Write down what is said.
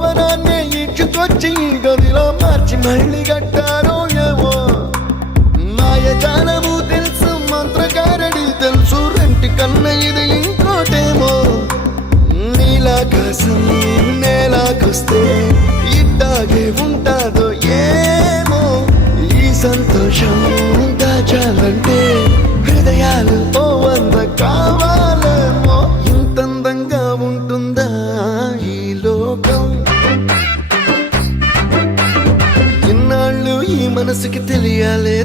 భవనాన్ని ఇచ్చుకొచ్చి గదిలో మార్చి మళ్ళీ కట్టారో ఏమో మాయజాలము తెలుసు మంత్రకారడి తెలుసు రెంటి కన్న ఇది ఇంకోటేమో నీలాకాశం నేలాకొస్తే ఇట్టాగే ఉంటాదో ఏమో ఈ సంతోషం దాచాలంటే హృదయాలు ఓ వంద కావాలేమో ఇంతందంగా ఉంటుందా ఈ లోకం ఇన్నాళ్ళు ఈ మనసుకి తెలియాలే